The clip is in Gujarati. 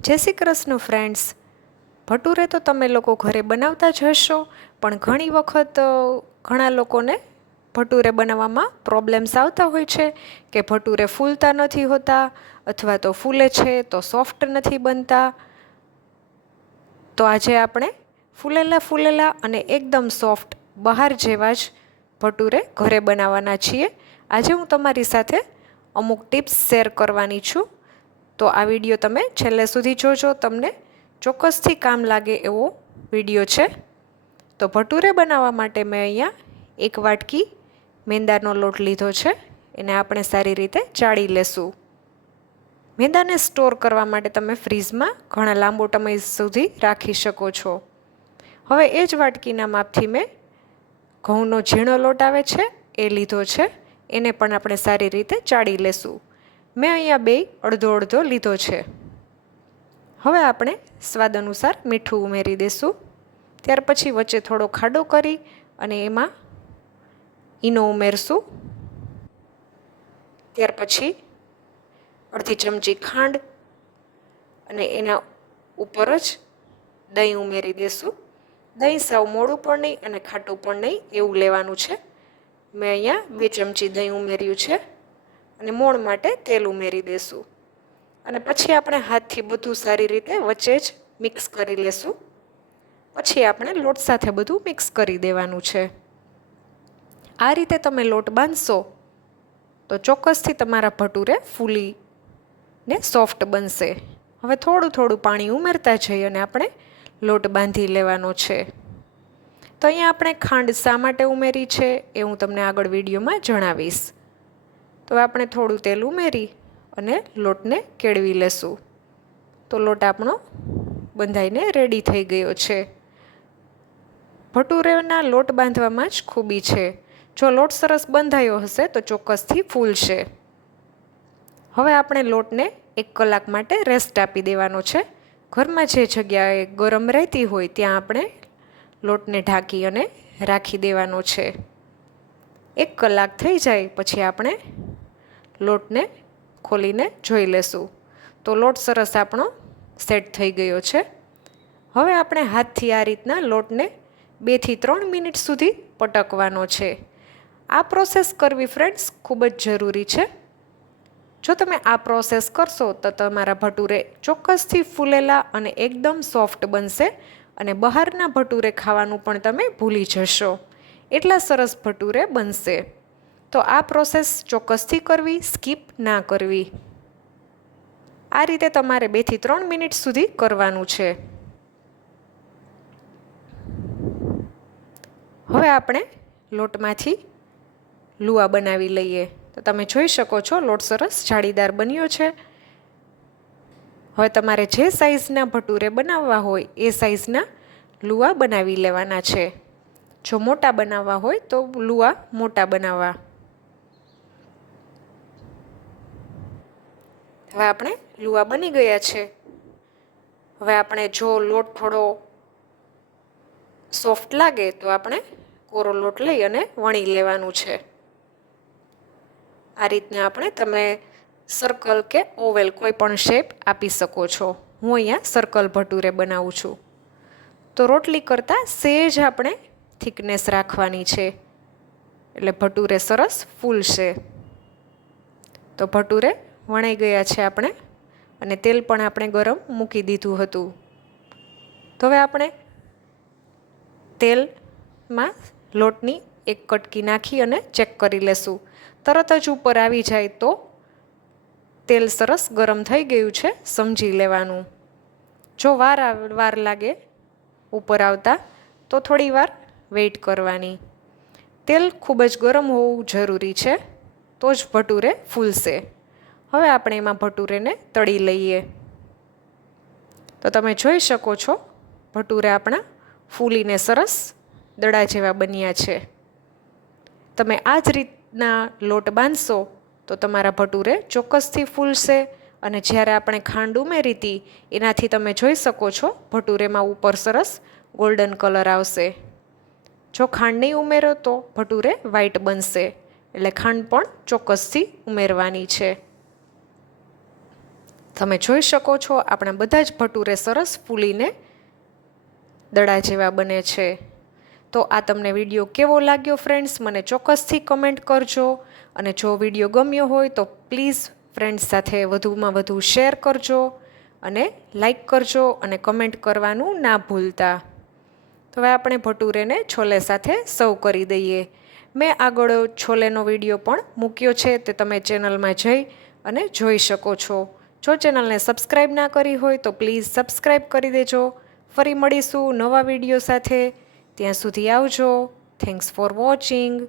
જય શ્રી કૃષ્ણ ફ્રેન્ડ્સ ભટુરે તો તમે લોકો ઘરે બનાવતા જ હશો, પણ ઘણી વખત ઘણા લોકોને ભટુરે બનાવવામાં પ્રોબ્લેમ્સ આવતા હોય છે કે ભટુરે ફૂલતા નથી હોતા અથવા તો ફૂલે છે તો સોફ્ટ નથી બનતા. તો આજે આપણે ફૂલેલા ફૂલેલા અને એકદમ સોફ્ટ બહાર જેવા જ ભટુરે ઘરે બનાવવાના છીએ. આજે હું તમારી સાથે અમુક ટિપ્સ શેર કરવાની છું. તો આ વીડિયો તમે છેલ્લે સુધી જોજો. તમને ચોક્કસથી કામ લાગે એવો વીડિયો છે. તો ભટુરે બનાવવા માટે મેં અહીંયા એક વાટકી મેંદાનો લોટ લીધો છે. એને આપણે સારી રીતે ચાળી લેશું. મેંદાને સ્ટોર કરવા માટે તમે ફ્રીઝમાં ઘણા લાંબો સમય સુધી રાખી શકો છો. હવે એ જ વાટકીના માપથી મેં ઘઉંનો ઝીણો લોટ આવે છે, એ લીધો છે. એને પણ આપણે સારી રીતે ચાળી લેશું. મેં અહીંયા બે અડધો અડધો લીધો છે. હવે આપણે સ્વાદ અનુસાર મીઠું ઉમેરી દઈશું ત્યાર પછી વચ્ચે થોડો ખાડો કરી અને એમાં ઈનો ઉમેરશું. ત્યાર પછી અડધી ચમચી ખાંડ અને એના ઉપર જ દહીં ઉમેરી દઈશું દહીં સાવ મોડું પણ નહીં અને ખાટું પણ નહીં એવું લેવાનું છે. મેં અહીંયા બે ચમચી દહીં ઉમેર્યું છે. અને મોણ માટે તેલ ઉમેરી દઈશું અને પછી આપણે હાથથી બધું સારી રીતે વચ્ચે જ મિક્સ કરી લેશું. પછી આપણે લોટ સાથે બધું મિક્સ કરી દેવાનું છે. આ રીતે તમે લોટ બાંધશો, તો ચોક્કસથી તમારા ભટુરે ફૂલી ને સોફ્ટ બનશે. હવે થોડું થોડું પાણી ઉમેરતા જઈ અને આપણે લોટ બાંધી લેવાનો છે. તો અહીંયા આપણે ખાંડ શા માટે ઉમેરી છે એ હું તમને આગળ વિડીયોમાં જણાવીશ. તો આપણે થોડું તેલ ઉમેરી અને લોટને કેળવી લેશું. તો લોટ આપણો બંધાઈને રેડી થઈ ગયો છે. ભટુરેના લોટ બાંધવામાં જ ખૂબી છે. જો લોટ સરસ બંધાયો હશે તો ચોક્કસથી ફૂલશે. હવે આપણે લોટને એક કલાક માટે રેસ્ટ આપી દેવાનો છે. ઘરમાં જે જગ્યાએ ગરમ રહેતી હોય ત્યાં આપણે લોટને ઢાંકી અને રાખી દેવાનો છે. એક કલાક થઈ જાય, પછી આપણે લોટને ખોલીને જોઈ લેશું. તો લોટ સરસ આપણો સેટ થઈ ગયો છે. હવે આપણે હાથથી આ રીતના લોટને બેથી ત્રણ મિનિટ સુધી પટકવાનો છે. આ પ્રોસેસ કરવી ફ્રેન્ડ્સ ખૂબ જ જરૂરી છે. જો તમે આ પ્રોસેસ કરશો તો તમારા ભટુરે ચોક્કસથી ફૂલેલા અને એકદમ સોફ્ટ બનશે અને બહારના ભટુરે ખાવાનું પણ તમે ભૂલી જશો. એટલા સરસ ભટુરે બનશે. તો આ પ્રોસેસ ચોક્કસથી કરવી સ્કીપ ના કરવી. આ રીતે તમારે બેથી ત્રણ મિનિટ સુધી કરવાનું છે. હવે આપણે લોટમાંથી લુવા બનાવી લઈએ. તો તમે જોઈ શકો છો, લોટ સરસ જાળીદાર બન્યો છે. હવે તમારે જે સાઈઝના ભટુરે બનાવવા હોય, એ સાઈઝના લુવા બનાવી લેવાના છે. જો મોટા બનાવવા હોય, તો લુવા મોટા બનાવવા. હવે આપણે લુવા બની ગયા છે. હવે આપણે જો લોટ થોડો સોફ્ટ લાગે તો આપણે કોરો લોટ લઈ અને વણી લેવાનું છે. આ રીતના આપણે તમે સર્કલ કે ઓવેલ કોઈ પણ શેપ આપી શકો છો. હું અહીંયા સર્કલ ભટુરે બનાવું છું. તો રોટલી કરતાં સેજ આપણે થિકનેસ રાખવાની છે. એટલે ભટુરે સરસ ફૂલશે. તો ભટુરે વણાઈ ગયા છે આપણે અને તેલ પણ આપણે ગરમ મૂકી દીધું હતું. તો હવે આપણે તેલમાં લોટની એક કટકી નાખી અને ચેક કરી લેશું. તરત જ ઉપર આવી જાય તો તેલ સરસ ગરમ થઈ ગયું છે, સમજી લેવાનું. જો વાર વાર લાગે ઉપર આવતા, તો થોડી વાર વેઇટ કરવાની. તેલ ખૂબ જ ગરમ હોવું જરૂરી છે, તો જ ભટુરે ફૂલશે. હવે આપણે એમાં ભટુરેને તળી લઈએ. તો તમે જોઈ શકો છો, ભટુરે આપણા ફૂલીને સરસ દડા જેવા બન્યા છે. તમે આ જ રીતના લોટ બાંધશો તો તમારા ભટુરે ચોક્કસથી ફૂલશે અને જ્યારે આપણે ખાંડ ઉમેરી હતી એનાથી તમે જોઈ શકો છો, ભટુરેમાં ઉપર સરસ ગોલ્ડન કલર આવશે. જો ખાંડ નહીં ઉમેરો તો ભટુરે વ્હાઈટ બનશે, એટલે ખાંડ પણ ચોક્કસથી ઉમેરવાની છે. તમે જોઈ શકો છો, આપણા બધા જ ભટુરે સરસ ફૂલીને દડા જેવા બને છે. તો આ તમને વીડિયો કેવો લાગ્યો ફ્રેન્ડ્સ મને ચોક્કસથી કમેન્ટ કરજો. અને જો વીડિયો ગમ્યો હોય તો પ્લીઝ ફ્રેન્ડ્સ સાથે વધુમાં વધુ શેર કરજો અને લાઈક કરજો અને કમેન્ટ કરવાનું ના ભૂલતા. તો હવે આપણે ભટુરેને છોલે સાથે સર્વ કરી દઈએ. મેં આગળ છોલેનો વીડિયો પણ મૂક્યો છે, તે તમે ચેનલમાં જઈ અને જોઈ શકો છો. જો ચેનલને સબસ્ક્રાઈબ ના કરી હોય તો પ્લીઝ સબસ્ક્રાઈબ કરી દેજો. ફરી મળીશું નવા વીડિયો સાથે. ત્યાં સુધી આવજો. Thanks for watching